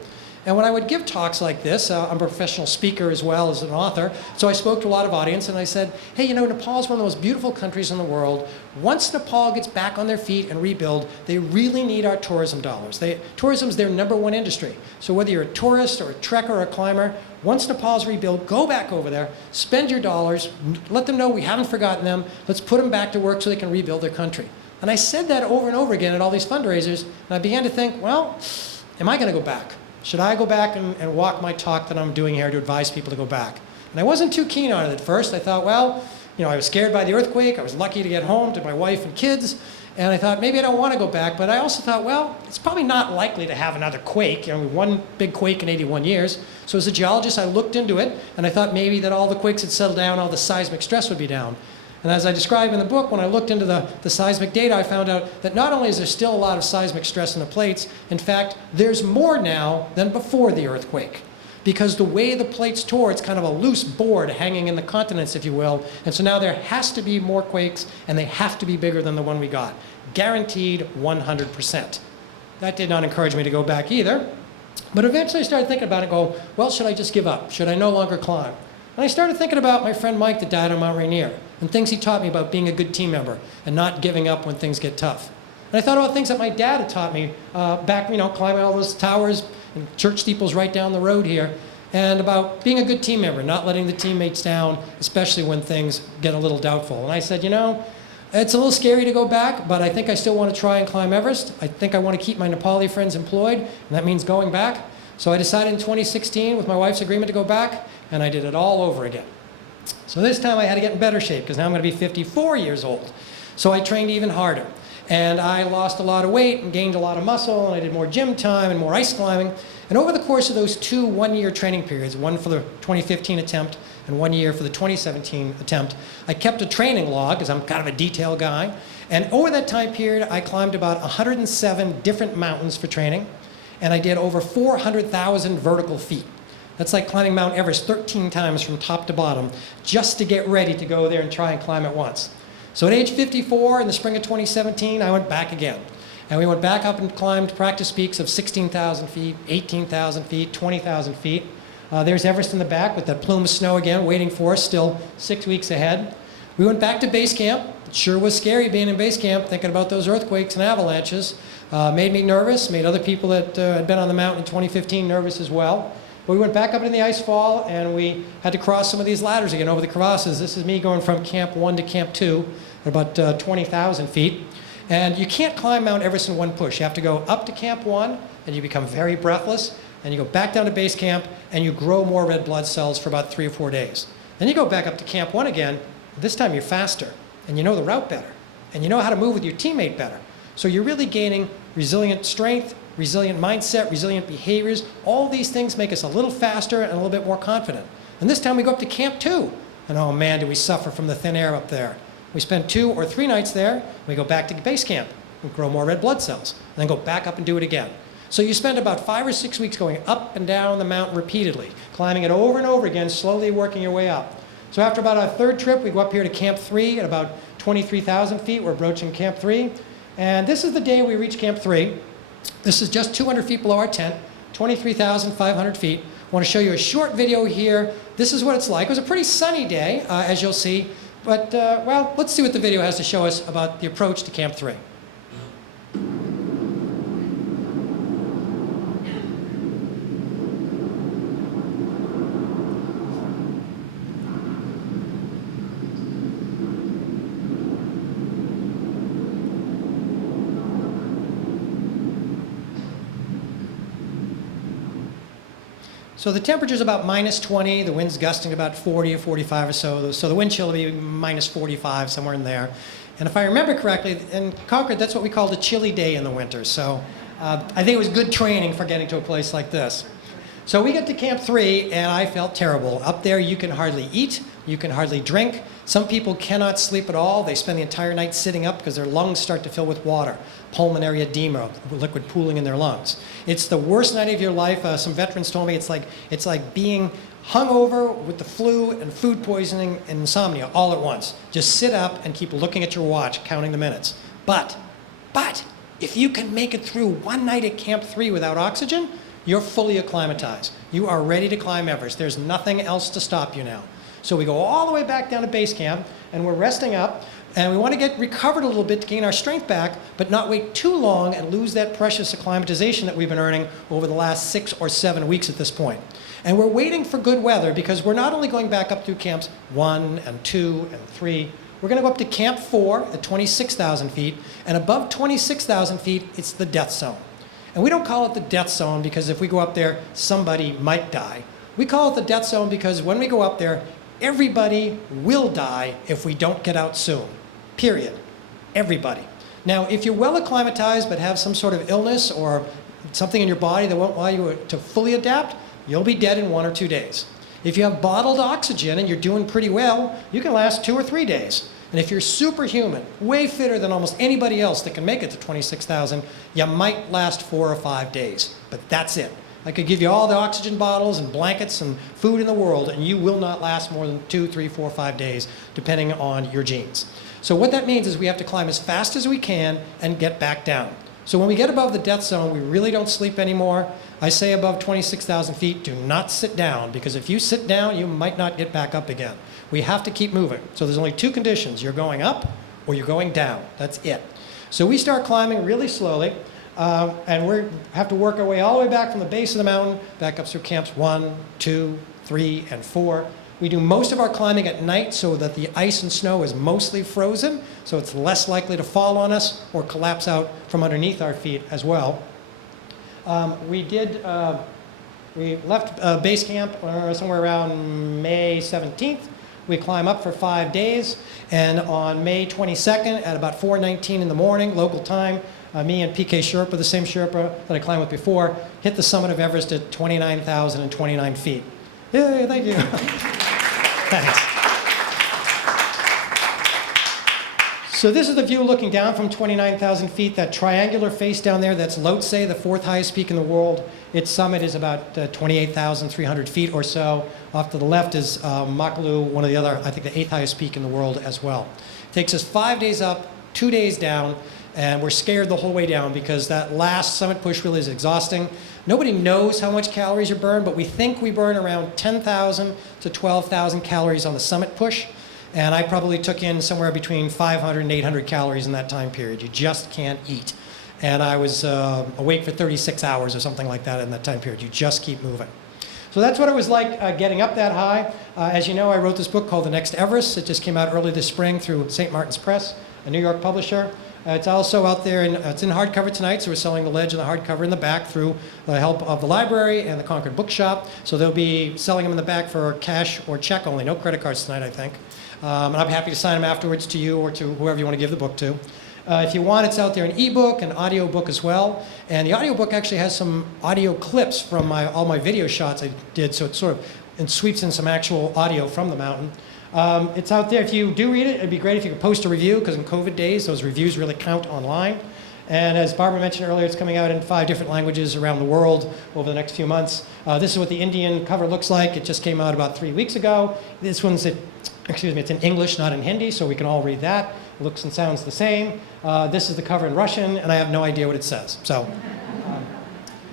And when I would give talks like this, I'm a professional speaker as well as an author, so I spoke to a lot of audience and I said, hey, you know, Nepal is one of the most beautiful countries in the world. Once Nepal gets back on their feet and rebuild, they really need our tourism dollars. Tourism is their #1 industry. So whether you're a tourist or a trekker or a climber, once Nepal's rebuilt, go back over there, spend your dollars, let them know we haven't forgotten them, let's put them back to work so they can rebuild their country. And I said that over and over again at all these fundraisers, and I began to think, well, am I going to go back? Should I go back and walk my talk that I'm doing here to advise people to go back? And I wasn't too keen on it at first. I thought, well, you know, I was scared by the earthquake. I was lucky to get home to my wife and kids. And I thought, maybe I don't want to go back. But I also thought, well, it's probably not likely to have another quake. You know, one big quake in 81 years. So as a geologist, I looked into it. And I thought maybe that all the quakes had settled down, all the seismic stress would be down. And as I describe in the book, when I looked into the seismic data, I found out that not only is there still a lot of seismic stress in the plates, in fact, there's more now than before the earthquake. Because the way the plates tore, it's kind of a loose board hanging in the continents, if you will. And so now there has to be more quakes, and they have to be bigger than the one we got. Guaranteed 100%. That did not encourage me to go back either. But eventually I started thinking about it and go, well, should I just give up? Should I no longer climb? And I started thinking about my friend Mike that died on Mount Rainier and things he taught me about being a good team member and not giving up when things get tough. And I thought about things that my dad had taught me back, you know, climbing all those towers and church steeples right down the road here, and about being a good team member, not letting the teammates down, especially when things get a little doubtful. And I said, you know, It's a little scary to go back, but I think I still want to try and climb Everest. I think I want to keep my Nepali friends employed, and that means going back. So I decided in 2016, with my wife's agreement, to go back, and I did it all over again. So this time I had to get in better shape, because now I'm going to be 54 years old. So I trained even harder. And I lost a lot of weight and gained a lot of muscle, and I did more gym time and more ice climbing. And over the course of those 2 one-year training periods, one for the 2015 attempt and 1 year for the 2017 attempt, I kept a training log, because I'm kind of a detail guy. And over that time period, I climbed about 107 different mountains for training, and I did over 400,000 vertical feet. That's like climbing Mount Everest 13 times from top to bottom, just to get ready to go there and try and climb it once. So at age 54, in the spring of 2017, I went back again. And we went back up and climbed practice peaks of 16,000 feet, 18,000 feet, 20,000 feet. There's Everest in the back with that plume of snow again waiting for us, still 6 weeks ahead. We went back to base camp. It sure was scary being in base camp, thinking about those earthquakes and avalanches. Made me nervous, made other people that had been on the mountain in 2015 nervous as well. But we went back up in the ice fall, and we had to cross some of these ladders again over the crevasses. This is me going from Camp 1 to Camp 2 at about 20,000 feet. And you can't climb Mount Everest in one push. You have to go up to Camp 1, and you become very breathless. And you go back down to base camp, and you grow more red blood cells for about 3 or 4 days. Then you go back up to Camp 1 again. This time you're faster, and you know the route better, and you know how to move with your teammate better. So you're really gaining resilient strength, resilient mindset, resilient behaviors. All these things make us a little faster and a little bit more confident. And this time we go up to Camp 2. And oh man, do we suffer from the thin air up there. We spend 2 or 3 nights there. We go back to base camp and grow more red blood cells. And then go back up and do it again. So you spend about 5 or 6 weeks going up and down the mountain repeatedly, climbing it over and over again, slowly working your way up. So after about our 3rd trip, we go up here to Camp 3 at about 23,000 feet. We're approaching Camp 3. And this is the day we reach Camp 3. This is just 200 feet below our tent, 23,500 feet. I want to show you a short video here. This is what it's like. It was a pretty sunny day, as you'll see. But, well, let's see what the video has to show us about the approach to Camp 3. So the temperature's about minus 20, the wind's gusting about 40 or 45 or so, so the wind chill will be minus 45, somewhere in there. And if I remember correctly, in Concord, that's what we called a chilly day in the winter. So I think it was good training for getting to a place like this. So we get to Camp 3, and I felt terrible. Up there, you can hardly eat, you can hardly drink. Some people cannot sleep at all. They spend the entire night sitting up because their lungs start to fill with water, pulmonary edema, liquid pooling in their lungs. It's the worst night of your life. Some veterans told me it's like being hungover with the flu and food poisoning and insomnia all at once. Just sit up and keep looking at your watch, counting the minutes. But if you can make it through one night at Camp 3 without oxygen, you're fully acclimatized. You are ready to climb Everest. There's nothing else to stop you now. So we go all the way back down to base camp, and we're resting up, and we want to get recovered a little bit to gain our strength back, but not wait too long and lose that precious acclimatization that we've been earning over the last 6 or 7 weeks at this point. And we're waiting for good weather because we're not only going back up through camps 1 and 2 and 3, we're going to go up to Camp 4 at 26,000 feet, and above 26,000 feet, it's the death zone. And we don't call it the death zone because if we go up there, somebody might die. We call it the death zone because when we go up there, everybody will die if we don't get out soon. Period. Everybody. Now, if you're well acclimatized but have some sort of illness or something in your body that won't allow you to fully adapt, you'll be dead in 1 or 2 days. If you have bottled oxygen and you're doing pretty well, you can last 2 or 3 days. And if you're superhuman, way fitter than almost anybody else that can make it to 26,000, you might last 4 or 5 days. But that's it. I could give you all the oxygen bottles and blankets and food in the world, and you will not last more than 2, 3, 4, 5 days, depending on your genes. So what that means is we have to climb as fast as we can and get back down. So when we get above the death zone, we really don't sleep anymore. I say above 26,000 feet, do not sit down, because if you sit down, you might not get back up again. We have to keep moving. So there's only 2 conditions. You're going up or you're going down. That's it. So we start climbing really slowly, and we have to work our way all the way back from the base of the mountain, back up through camps 1, 2, 3, and 4. We do most of our climbing at night so that the ice and snow is mostly frozen, so it's less likely to fall on us or collapse out from underneath our feet as well. We left base camp somewhere around May 17th. We climb up for 5 days, and on May 22nd at about 4:19 in the morning, local time, me and PK Sherpa, the same Sherpa that I climbed with before, hit the summit of Everest at 29,029 feet. Yay, thank you. Thanks. So this is the view looking down from 29,000 feet. That triangular face down there, that's Lhotse, the 4th highest peak in the world. Its summit is about 28,300 feet or so. Off to the left is Makalu, one of the other, I think the 8th highest peak in the world as well. It takes us 5 days up, 2 days down, and we're scared the whole way down because that last summit push really is exhausting. Nobody knows how much calories you burn, but we think we burn around 10,000 to 12,000 calories on the summit push. And I probably took in somewhere between 500 and 800 calories in that time period. You just can't eat. And I was awake for 36 hours or something like that in that time period. You just keep moving. So that's what it was like getting up that high. As you know, I wrote this book called The Next Everest. It just came out early this spring through St. Martin's Press, a New York publisher. It's also out there, it's in hardcover tonight, so we're selling the ledge and the hardcover in the back through the help of the library and the Concord Bookshop. So they'll be selling them in the back for cash or check only, no credit cards tonight, I think. And I'm happy to sign them afterwards to you or to whoever you want to give the book to. If you want, it's out there in ebook and audio book as well. And the audio book actually has some audio clips from all my video shots I did, so it sweeps in some actual audio from the mountain. It's out there. If you do read it, it'd be great if you could post a review, because in COVID days, those reviews really count online. And as Barbara mentioned earlier, it's coming out in 5 different languages around the world over the next few months. This is what the Indian cover looks like. It just came out about 3 weeks ago. This one's, it's in English, not in Hindi, so we can all read that. It looks and sounds the same. This is the cover in Russian, and I have no idea what it says.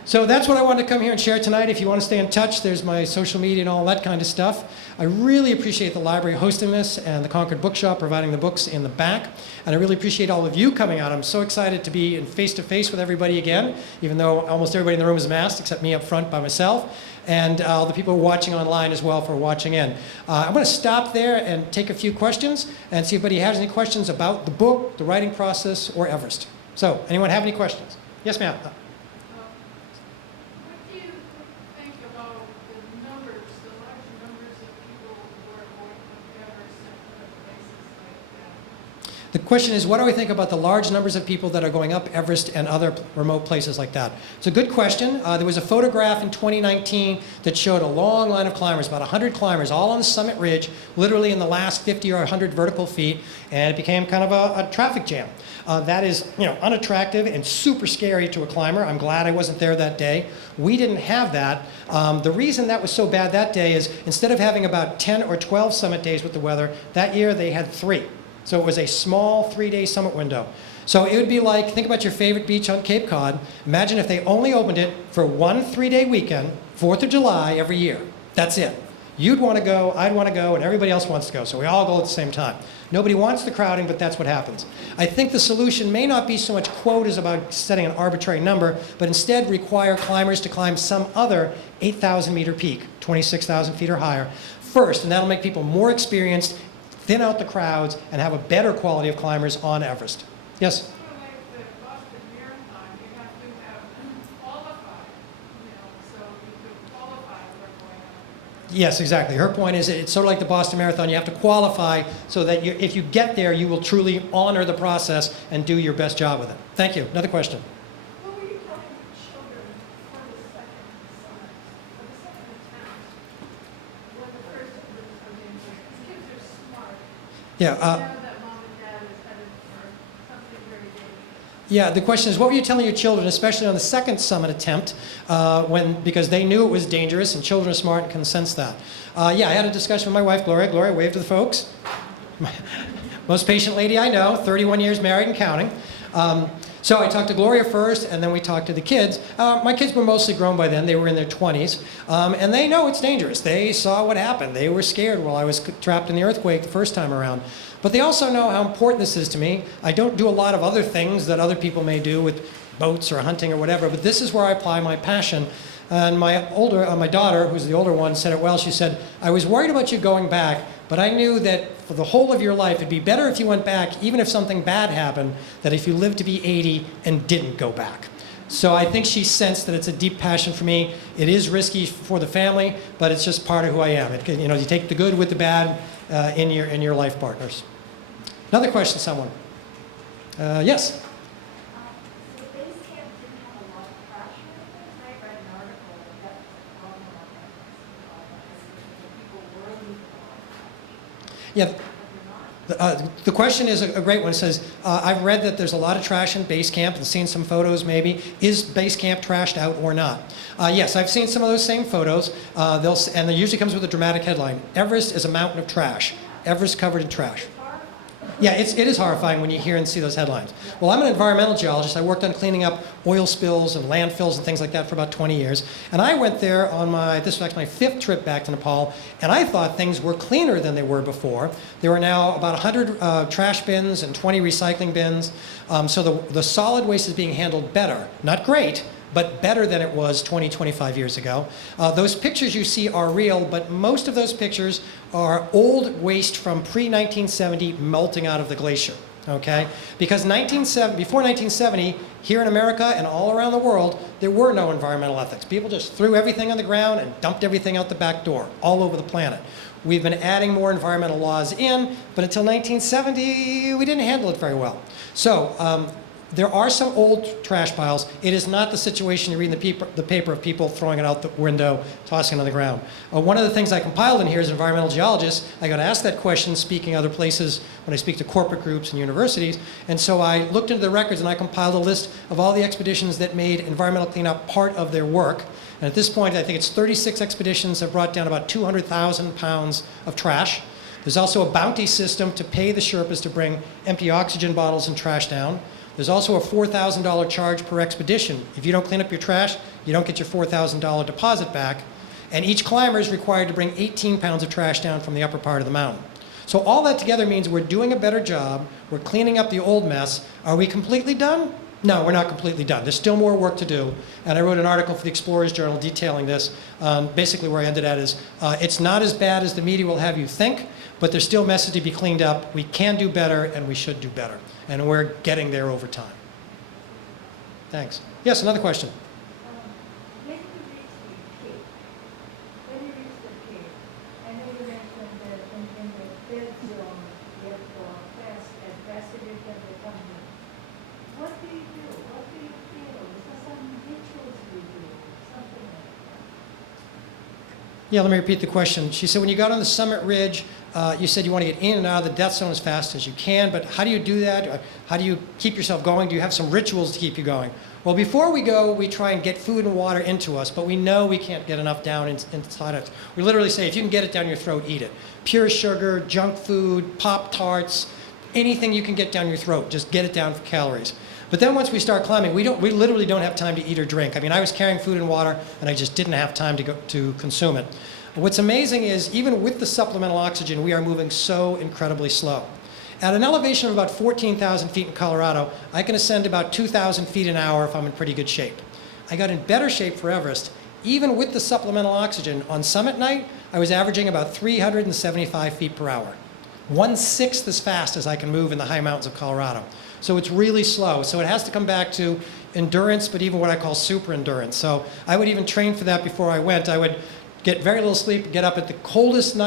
So that's what I wanted to come here and share tonight. If you want to stay in touch, there's my social media and all that kind of stuff. I really appreciate the library hosting this and the Concord Bookshop providing the books in the back. And I really appreciate all of you coming out. I'm so excited to be in face-to-face with everybody again, even though almost everybody in the room is masked except me up front by myself. And all the people watching online as well for watching in. I'm going to stop there and take a few questions and see if anybody has any questions about the book, the writing process, or Everest. So, anyone have any questions? Yes, ma'am. What do you think about the numbers, the large numbers of people who are going to Everest and other places like that? The question is, what do I think about the large numbers of people that are going up Everest and other remote places like that? It's a good question. There was a photograph in 2019 that showed a long line of climbers, about 100 climbers, all on the summit ridge, literally in the last 50 or 100 vertical feet, and it became kind of a traffic jam. That is, unattractive and super scary to a climber. I'm glad I wasn't there that day. We didn't have that. The reason that was so bad that day is instead of having about 10 or 12 summit days with the weather, that year they had 3. So it was a small 3-day summit window. So it would be like, think about your favorite beach on Cape Cod. Imagine if they only opened it for one 3-day weekend, 4th of July every year. That's it. You'd want to go, I'd want to go, and everybody else wants to go. So we all go at the same time. Nobody wants the crowding, but that's what happens. I think the solution may not be so much quotas about setting an arbitrary number, but instead require climbers to climb some other 8,000 meter peak, 26,000 feet or higher, first. And that'll make people more experienced, thin out the crowds, and have a better quality of climbers on Everest. Yes? Sort of like the Boston Marathon, you have to have qualified, so you could qualify for going on. Yes, exactly. Her point is it's sort of like the Boston Marathon. You have to qualify so that if you get there, you will truly honor the process and do your best job with it. Thank you. Another question. What were you telling the children for the second summit, for the second attempt, when the first was so dangerous? These kids are smart. Yeah. Now that mom and dad is headed for something very dangerous. Yeah, the question is, what were you telling your children, especially on the second summit attempt, because they knew it was dangerous, and children are smart and can sense that. Yeah, I had a discussion with my wife, Gloria. Gloria, wave to the folks. Most patient lady I know, 31 years married and counting. So I talked to Gloria first, and then we talked to the kids. My kids were mostly grown by then. They were in their 20s. And they know it's dangerous. They saw what happened. They were scared while I was trapped in the earthquake the first time around. But they also know how important this is to me. I don't do a lot of other things that other people may do with boats or hunting or whatever, but this is where I apply my passion. And my daughter, who's the older one, said it well. She said, I was worried about you going back, but I knew that for the whole of your life, it'd be better if you went back, even if something bad happened, than if you lived to be 80 and didn't go back. So I think she sensed that it's a deep passion for me. It is risky for the family, but it's just part of who I am. You take the good with the bad in your life partners. Another question, someone? Yes? So base camp didn't have a lot of trash or anything. I read an article that was a problem on that. People were leaving a lot of trash. Yeah. But they're not. The question is a great one. It says, I've read that there's a lot of trash in base camp and seen some photos maybe. Is base camp trashed out or not? Yes, I've seen some of those same photos. And it usually comes with a dramatic headline. Everest is a mountain of trash. Everest covered in trash. Yeah, it is horrifying when you hear and see those headlines. Well, I'm an environmental geologist. I worked on cleaning up oil spills and landfills and things like that for about 20 years. And I went there on this was actually my 5th trip back to Nepal, and I thought things were cleaner than they were before. There are now about 100 trash bins and 20 recycling bins. So the solid waste is being handled better. Not great, but better than it was 20, 25 years ago. Those pictures you see are real, but most of those pictures are old waste from pre-1970 melting out of the glacier, okay? Because before 1970, here in America and all around the world, there were no environmental ethics. People just threw everything on the ground and dumped everything out the back door, all over the planet. We've been adding more environmental laws in, but until 1970, we didn't handle it very well. So, there are some old trash piles. It is not the situation you read in the paper of people throwing it out the window, tossing it on the ground. One of the things I compiled in here as an environmental geologist, I got asked that question speaking other places when I speak to corporate groups and universities. And so I looked into the records and I compiled a list of all the expeditions that made environmental cleanup part of their work. And at this point, I think it's 36 expeditions have brought down about 200,000 pounds of trash. There's also a bounty system to pay the Sherpas to bring empty oxygen bottles and trash down. There's also a $4,000 charge per expedition. If you don't clean up your trash, you don't get your $4,000 deposit back. And each climber is required to bring 18 pounds of trash down from the upper part of the mountain. So all that together means we're doing a better job. We're cleaning up the old mess. Are we completely done? No, we're not completely done. There's still more work to do. And I wrote an article for the Explorers Journal detailing this. Basically where I ended at is, it's not as bad as the media will have you think, but there's still messes to be cleaned up. We can do better, and we should do better. And we're getting there over time. Thanks. Yes, another question. When you reach the Cape, I know you mentioned that in the dead zone, you have to fast and faster you can become here. What do you do? What do you feel? Is there some rituals you do? Something like that? Yeah, let me repeat the question. She said, when you got on the summit ridge, you said you want to get in and out of the death zone as fast as you can, but how do you do that? How do you keep yourself going? Do you have some rituals to keep you going? Well, before we go, we try and get food and water into us, but we know we can't get enough down inside us. We literally say, if you can get it down your throat, eat it. Pure sugar, junk food, Pop-Tarts, anything you can get down your throat, just get it down for calories. But then once we start climbing, we literally don't have time to eat or drink. I mean, I was carrying food and water, and I just didn't have time to consume it. What's amazing is, even with the supplemental oxygen, we are moving so incredibly slow. At an elevation of about 14,000 feet in Colorado, I can ascend about 2,000 feet an hour if I'm in pretty good shape. I got in better shape for Everest. Even with the supplemental oxygen, on summit night, I was averaging about 375 feet per hour. 1/6 as fast as I can move in the high mountains of Colorado. So it's really slow. So it has to come back to endurance, but even what I call super endurance. So I would even train for that before I went. I would get very little sleep, get up at the coldest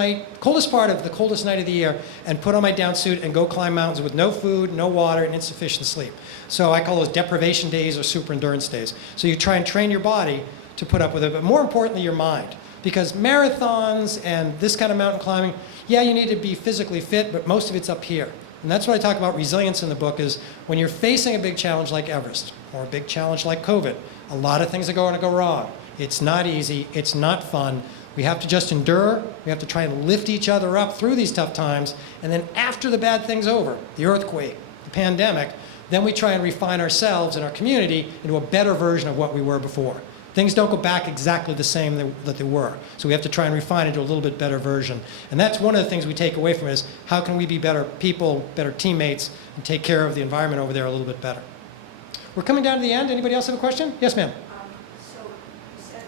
part of the coldest night of the year, and put on my down suit and go climb mountains with no food, no water, and insufficient sleep. So I call those deprivation days or super endurance days. So you try and train your body to put up with it, but more importantly, your mind. Because marathons and this kind of mountain climbing, yeah, you need to be physically fit, but most of it's up here. And that's what I talk about resilience in the book, is when you're facing a big challenge like Everest, or a big challenge like COVID, a lot of things are going to go wrong. It's not easy, it's not fun. We have to just endure, we have to try and lift each other up through these tough times, and then after the bad thing's over, the earthquake, the pandemic, then we try and refine ourselves and our community into a better version of what we were before. Things don't go back exactly the same that they were. So we have to try and refine into a little bit better version. And that's one of the things we take away from it, is how can we be better people, better teammates, and take care of the environment over there a little bit better. We're coming down to the end. Anybody else have a question? Yes, ma'am. So you said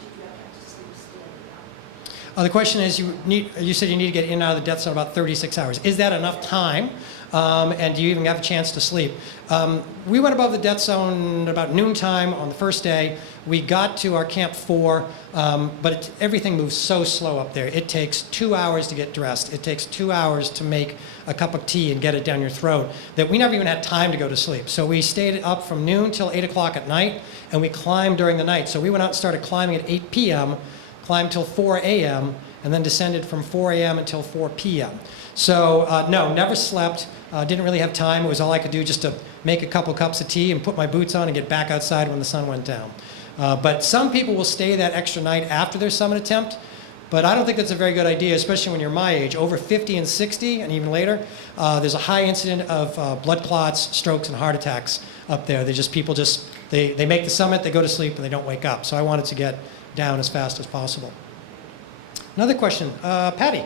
did you have to sleep standing up? The question is, you said you need to get in and out of the death zone about 36 hours. Is that enough time? And do you even have a chance to sleep? We went above the death zone about noontime on the first day. We got to our camp 4, but everything moves so slow up there. It takes 2 hours to get dressed. It takes 2 hours to make a cup of tea and get it down your throat, that we never even had time to go to sleep. So we stayed up from noon till 8 o'clock at night, and we climbed during the night. So we went out and started climbing at 8 p.m., climbed till 4 a.m., and then descended from 4 a.m. until 4 p.m. So no, never slept. Didn't really have time. It was all I could do just to make a couple cups of tea and put my boots on and get back outside when the sun went down. But some people will stay that extra night after their summit attempt, but I don't think that's a very good idea, especially when you're my age. Over 50 and 60 and even later, there's a high incident of blood clots, strokes, and heart attacks up there. People they make the summit, they go to sleep, and they don't wake up. So I wanted to get down as fast as possible. Another question, Patty. The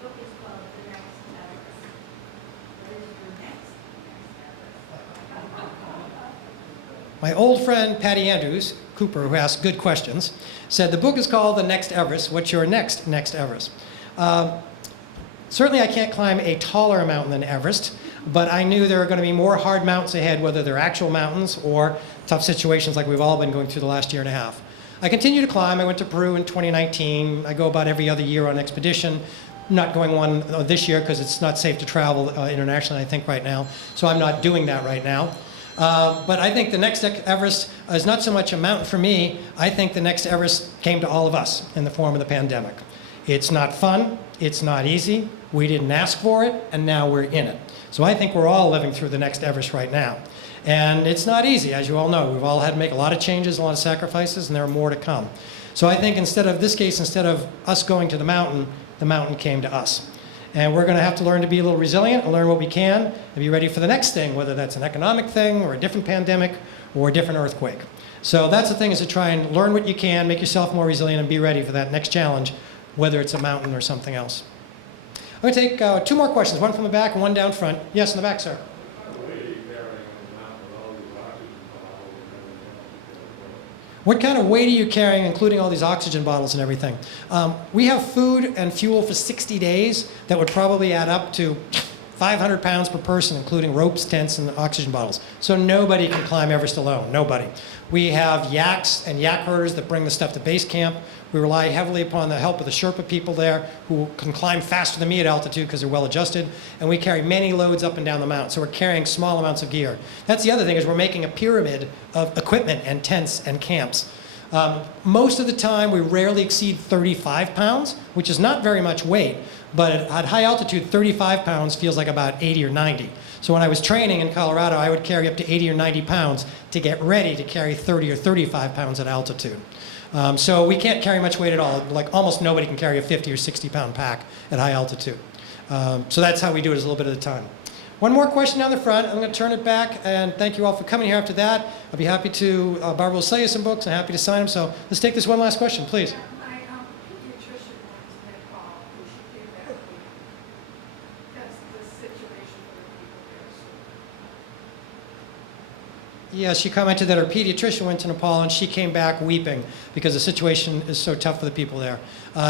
book is called The Next Everest. What is your next Everest? My old friend Patty Andrews, Cooper, who asked good questions, said the book is called The Next Everest. What's your next Everest? Certainly I can't climb a taller mountain than Everest, but I knew there were going to be more hard mountains ahead, whether they're actual mountains or tough situations like we've all been going through the last year and a half. I continue to climb. I went to Peru in 2019. I go about every other year on expedition. I'm not going one this year because it's not safe to travel internationally, I think, right now. So I'm not doing that right now. But I think the next Everest is not so much a mountain for me. I think the next Everest came to all of us in the form of the pandemic. It's not fun. It's not easy. We didn't ask for it, and now we're in it. So I think we're all living through the next Everest right now. And it's not easy, as you all know. We've all had to make a lot of changes, a lot of sacrifices, and there are more to come. So I think instead of us going to the mountain came to us. And we're going to have to learn to be a little resilient and learn what we can and be ready for the next thing, whether that's an economic thing or a different pandemic or a different earthquake. So that's the thing, is to try and learn what you can, make yourself more resilient, and be ready for that next challenge, whether it's a mountain or something else. I'm going to take 2 more questions, one from the back and one down front. Yes, in the back, sir. What kind of weight are you carrying, including all these oxygen bottles and everything? We have food and fuel for 60 days that would probably add up to 500 pounds per person, including ropes, tents, and oxygen bottles. So nobody can climb Everest alone, nobody. We have yaks and yak herders that bring the stuff to base camp. We rely heavily upon the help of the Sherpa people there, who can climb faster than me at altitude because they're well adjusted. And we carry many loads up and down the mountain, so we're carrying small amounts of gear. That's the other thing, is we're making a pyramid of equipment and tents and camps. Most of the time, we rarely exceed 35 pounds, which is not very much weight. But at high altitude, 35 pounds feels like about 80 or 90. So when I was training in Colorado, I would carry up to 80 or 90 pounds to get ready to carry 30 or 35 pounds at altitude. So we can't carry much weight at all. Like almost nobody can carry a 50 or 60 pound pack at high altitude. So that's how we do it, is a little bit at a time. One more question down the front. I'm going to turn it back, and thank you all for coming here after that. I'll be happy to, Barbara will sell you some books, and happy to sign them. So let's take this one last question, please. My pediatrician went to Nepal, and she came back because the situation for the people there is so. Yeah, she commented that her pediatrician went to Nepal and she came back weeping because the situation is so tough for the people there.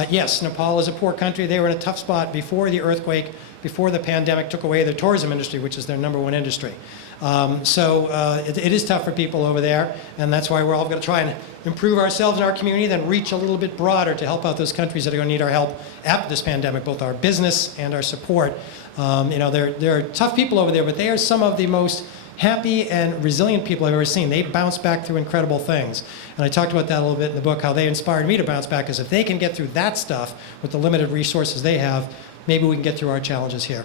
Yes, Nepal is a poor country. They were in a tough spot before the earthquake, before the pandemic took away their tourism industry, which is their #1 industry. It is tough for people over there, and that's why we're all going to try and improve ourselves and our community, then reach a little bit broader to help out those countries that are going to need our help after this pandemic, both our business and our support. There are tough people over there, but they are some of the most happy and resilient people I've ever seen. They bounce back through incredible things. And I talked about that a little bit in the book, how they inspired me to bounce back, because if they can get through that stuff with the limited resources they have, maybe we can get through our challenges here.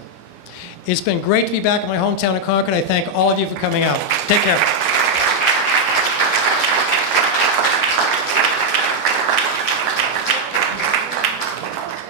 It's been great to be back in my hometown of Concord. I thank all of you for coming out. Take care.